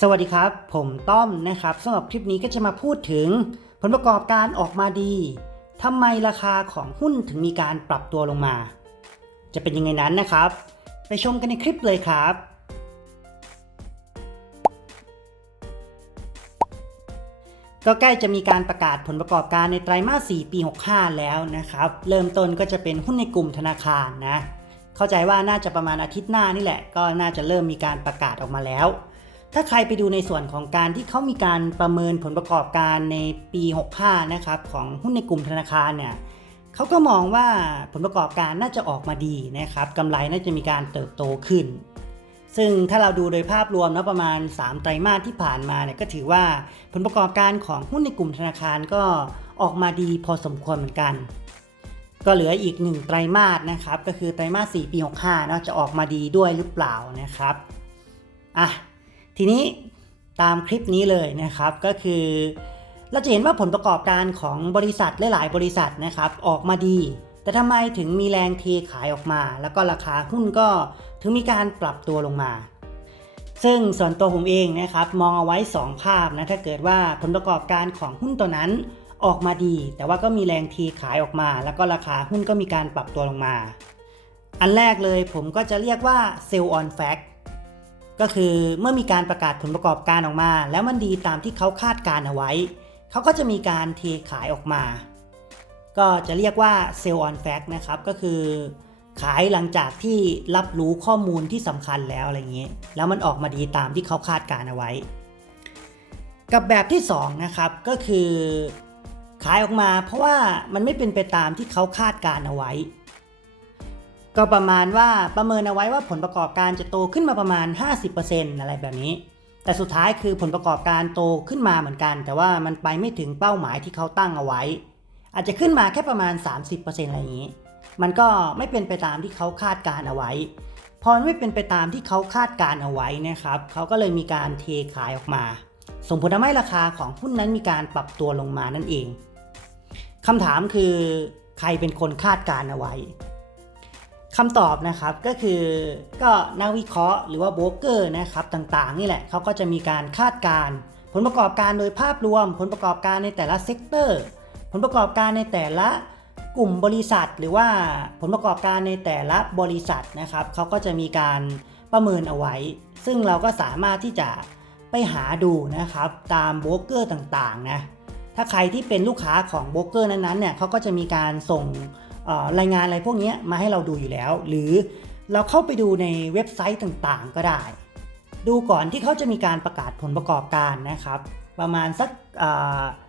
สวัสดีครับ ผมต้อมนะครับสำหรับคลิปนี้ก็จะมาพูดถึง ผลประกอบการออกมาดีทำไมราคาของหุ้นถึงมีการปรับตัวลงมา จะเป็นยังไงนั้นนะครับ ไปชมกันในคลิปเลยครับ ก็ใกล้จะมีการประกาศผลประกอบการในไตรมาส 4 ปี 65 แล้วนะครับ เริ่มต้นก็จะเป็นหุ้นในกลุ่มธนาคารนะ เข้าใจว่าน่าจะประมาณอาทิตย์หน้านี่แหละ ก็น่าจะเริ่มมีการประกาศออกมาแล้ว ถ้าใครไปดูในส่วนของการที่เขามีการประเมินผลประกอบการในปี 65 นะครับของหุ้นในกลุ่มธนาคารเนี่ยเขาก็มองว่าผลประกอบการน่าจะออกมาดีนะครับกำไรน่าจะมีการเติบโตขึ้น ซึ่งถ้าเราดูโดยภาพรวมนะประมาณ 3 ไตรมาสที่ผ่านมาเนี่ยก็ถือว่าผลประกอบการของหุ้นในกลุ่มธนาคารก็ออกมาดีพอสมควรเหมือนกัน ก็เหลืออีก 1 ไตรมาสนะครับก็คือไตรมาส 4 ปี 65เนาะจะออกมาดีด้วยหรือเปล่านะครับอะ ทีนี้ตามคลิปนี้เลยนะครับก็คือ เราจะเห็นว่าผลประกอบการของบริษัทหลาย ๆ บริษัทนะครับออกมาดี แต่ทำไมถึงมีแรงเทขายออกมา แล้วก็ราคาหุ้นก็ถึงมีการปรับตัวลงมา ซึ่งส่วนตัวผมเองนะครับมองเอาไว้ 2 ภาพนะถ้าเกิดว่าผลประกอบการของหุ้นตัวนั้นออกมาดี แต่ว่าก็มีแรงเทขายออกมา แล้วก็ราคาหุ้นก็มีการปรับตัวลงมา อันแรกเลยผมก็จะเรียกว่า sell on fact ก็คือเมื่อมีการประกาศผลประกอบการออกมา แล้วมันดีตามที่เขาคาดการเอาไว้ เขาก็จะมีการเทขายออกมา ก็จะเรียกว่า sell on fact นะครับ ก็คือ ขายหลังจากที่รับรู้ข้อมูลที่สำคัญแล้วอะไรอย่างนี้แล้วมันออกมาดีตามที่เขาคาดการเอาไว้ กับแบบที่2นะครับก็คือ ขายออกมาเพราะว่ามันไม่เป็นไปตามที่เขาคาดการเอาไว้ ก็ประมาณว่าประเมินเอาไว้ว่าผลประกอบการจะโตขึ้นมาประมาณ 50%อะไรแบบนี้ แต่สุดท้ายคือผลประกอบการโตขึ้นมาเหมือนกัน แต่ว่ามันไปไม่ถึงเป้าหมายที่เขาตั้งเอาไว้ อาจจะขึ้นมาแค่ประมาณ 30%อะไรอย่างนี้ มันก็ไม่เป็นไปตามที่เขาคาดการเอาไว้ พอไม่เป็นไปตามที่เขาคาดการเอาไว้นะครับเขาก็เลยมีการเทขายออกมา ส่งผลทำให้ราคาของหุ้นนั้นมีการปรับตัวลงมานั่นเองคำถามคือใครเป็นคนคาดการเอาไว้ คำตอบนะครับก็คือก็นักวิเคราะห์หรือว่าโบรกเกอร์นะครับต่างๆ นี่แหละเขาก็จะมีการคาดการณ์ผลประกอบการโดยภาพรวม ผลประกอบการในแต่ละเซกเตอร์ ผลประกอบการในแต่ละกลุ่มบริษัท หรือว่าผลประกอบการในแต่ละบริษัทนะครับเขาก็จะมีการประเมินเอาไว้ ซึ่งเราก็สามารถที่จะไปหาดูนะครับตามโบรกเกอร์ต่างๆนะถ้าใครที่เป็นลูกค้าของโบรกเกอร์นั้นๆเนี่ยเขาก็จะมีการส่ง รายงานอะไรพวกนี้มาให้เราดูอยู่แล้ว หรือเราเข้าไปดูในเว็บไซต์ต่างๆ ก็ได้ ดูก่อนที่เขาจะมีการประกาศผลประกอบการนะครับ ประมาณสัก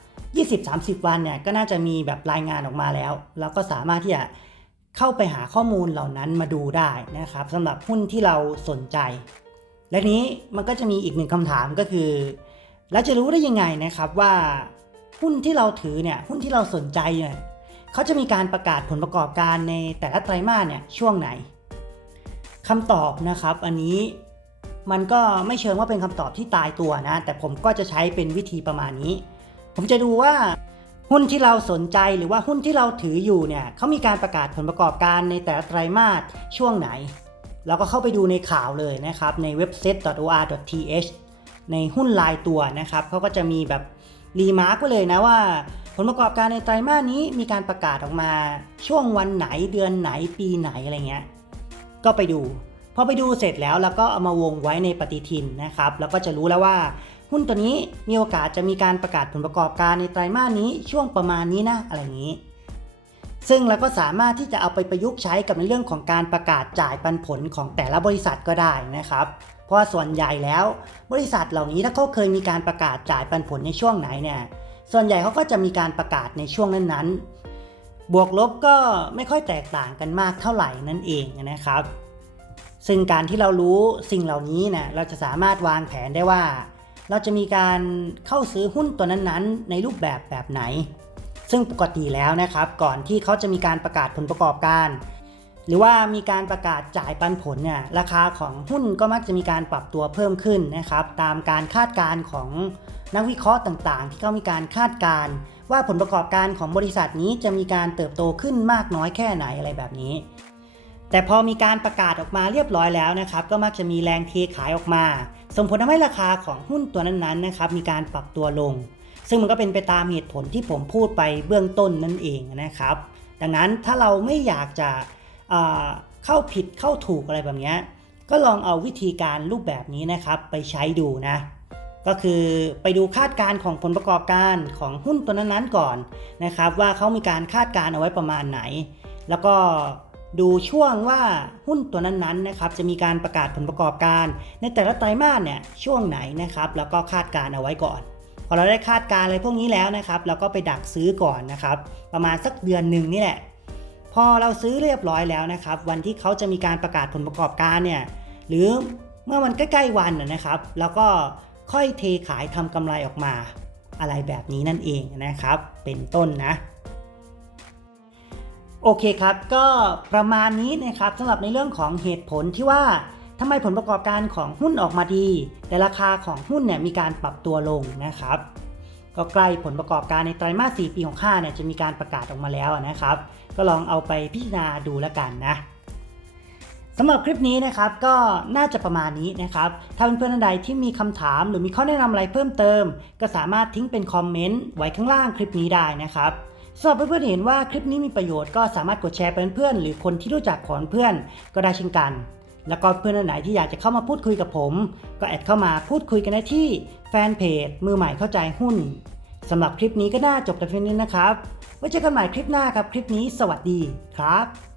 20-30 วันเนี่ยก็น่าจะมีแบบรายงานออกมาแล้ว เราก็สามารถที่จะเข้าไปหาข้อมูลเหล่านั้นมาดูได้นะครับสำหรับหุ้นที่เราสนใจ และนี้มันก็จะมีอีกหนึ่งคำถามก็คือแล้วจะรู้ได้ยังไงนะครับว่าหุ้นที่เราถือเนี่ยหุ้นที่เราสนใจเนี่ย เขาจะมีการประกาศผลประกอบการในแต่ละไตรมาสเนี่ยช่วงไหนคำตอบนะครับ อันนี้มันก็ไม่เชิงว่าเป็นคำตอบที่ตายตัวนะ แต่ผมก็จะใช้เป็นวิธีประมาณนี้ ผมจะดูว่าหุ้นที่เราสนใจหรือว่าหุ้นที่เราถืออยู่เนี่ยเขามีการประกาศผลประกอบการในแต่ละไตรมาสช่วงไหน เราก็เข้าไปดูในข่าวเลยนะครับ ในเว็บ set.or.th ในหุ้นรายตัวนะครับเขาก็จะมีแบบรีมาร์กไว้เลยนะว่า ผลประกอบการในไตรมาสนี้มีการประกาศออกมา ช่วงวันไหนเดือนไหนปีไหนอะไรเงี้ย ก็ไปดู พอไปดูเสร็จแล้วเราก็เอามาวงไว้ในปฏิทินนะครับ แล้วก็จะรู้แล้วว่าหุ้นตัวนี้มีโอกาสจะมีการประกาศผลประกอบการในไตรมาสนี้ช่วงประมาณนี้นะอะไรอย่างนี้ ซึ่งเราก็สามารถที่จะเอาไปประยุกต์ใช้กับในเรื่องของการประกาศจ่ายปันผลของแต่ละบริษัทก็ได้นะครับ เพราะส่วนใหญ่แล้ว บริษัทเหล่านี้ถ้าเขาเคยมีการประกาศจ่ายปันผลในช่วงไหนเนี่ย ส่วนใหญ่เขาก็จะมีการประกาศในช่วงนั้นๆ บวกลบก็ไม่ค่อยแตกต่างกันมากเท่าไหร่นั่นเองนะครับ ซึ่งการที่เรารู้สิ่งเหล่านี้นะเราจะสามารถวางแผนได้ว่า เราจะมีการเข้าซื้อหุ้นตัวนั้นๆ ในรูปแบบแบบไหน ซึ่งปกติแล้วนะครับ ก่อนที่เขาจะมีการประกาศผลประกอบการหรือว่ามีการประกาศจ่ายปันผลเนี่ยราคาของหุ้นก็มักจะมีการปรับตัวเพิ่มขึ้นนะครับ ตามการคาดการณ์ของ นักวิเคราะห์ต่างๆ ที่เขามีการคาดการณ์ว่าผลประกอบการของบริษัทนี้จะมีการเติบโตขึ้นมากน้อยแค่ไหนอะไรแบบนี้ แต่พอมีการประกาศออกมาเรียบร้อยแล้วนะครับ ก็มักจะมีแรงเทขายออกมา ส่งผลทำให้ราคาของหุ้นตัวนั้นๆนะครับมีการปรับตัวลง ซึ่งมันก็เป็นไปตามเหตุผลที่ผมพูดไปเบื้องต้นนั่นเองนะครับ ดังนั้นถ้าเราไม่อยากจะเเข้าผิดเข้าถูกอะไรแบบนี้ก็ลองเอาวิธีการรูปแบบนี้นะครับไปใช้ดูนะ ก็คือไปดูคาดการณ์ของผลประกอบการของหุ้นตัวนั้นๆก่อนนะครับ ว่าเขามีการคาดการณ์เอาไว้ประมาณไหน แล้วก็ดูช่วงว่าหุ้นตัวนั้นๆนะครับจะมีการประกาศผลประกอบการ ในแต่ละไตรมาสเนี่ยช่วงไหนนะครับ แล้วก็คาดการณ์เอาไว้ก่อน พอเราได้คาดการณ์อะไรพวกนี้แล้วนะครับ เราก็ไปดักซื้อก่อนนะครับ ประมาณสักเดือนหนึ่งนี่แหละ พอเราซื้อเรียบร้อยแล้วนะครับ วันที่เขาจะมีการประกาศผลประกอบการเนี่ยหรือเมื่อมันใกล้ๆวันนะนะครับ แล้วก็ ค่อยเทขายทำกำไรออกมา อะไรแบบนี้นั่นเองนะครับ เป็นต้นนะโอเคครับก็ประมาณนี้นะครับสำหรับในเรื่องของเหตุผลที่ว่าทำไมผลประกอบการของหุ้นออกมาดี แต่ราคาของหุ้นเนี่ยมีการปรับตัวลงนะครับ ก็ใกล้ผลประกอบการในไตรมาส 4 ปี65เนี่ยจะมีการประกาศออกมาแล้วนะครับ ก็ลองเอาไปพิจารณาดูแล้วกันนะ สำหรับคลิปนี้นะครับก็น่าจะประมาณนี้นะครับ ถ้าเพื่อนๆท่านใดที่มีคำถามหรือมีข้อแนะนำอะไรเพิ่มเติม ก็สามารถทิ้งเป็นคอมเมนต์ไว้ข้างล่างคลิปนี้ได้นะครับสำหรับเพื่อนๆเห็นว่าคลิปนี้มีประโยชน์ก็สามารถกดแชร์ไปเพื่อนๆหรือคนที่รู้จักของเพื่อนก็ได้เช่นกัน แล้วก็เพื่อนท่านไหนที่อยากจะเข้ามาพูดคุยกับผม ก็แอดเข้ามาพูดคุยกันได้ที่แฟนเพจมือใหม่เข้าใจหุ้นสำหรับคลิปนี้ก็น่าจบแต่เพียงนี้นะครับไว้เจอกันใหม่คลิปหน้าครับคลิปนี้ สวัสดีครับ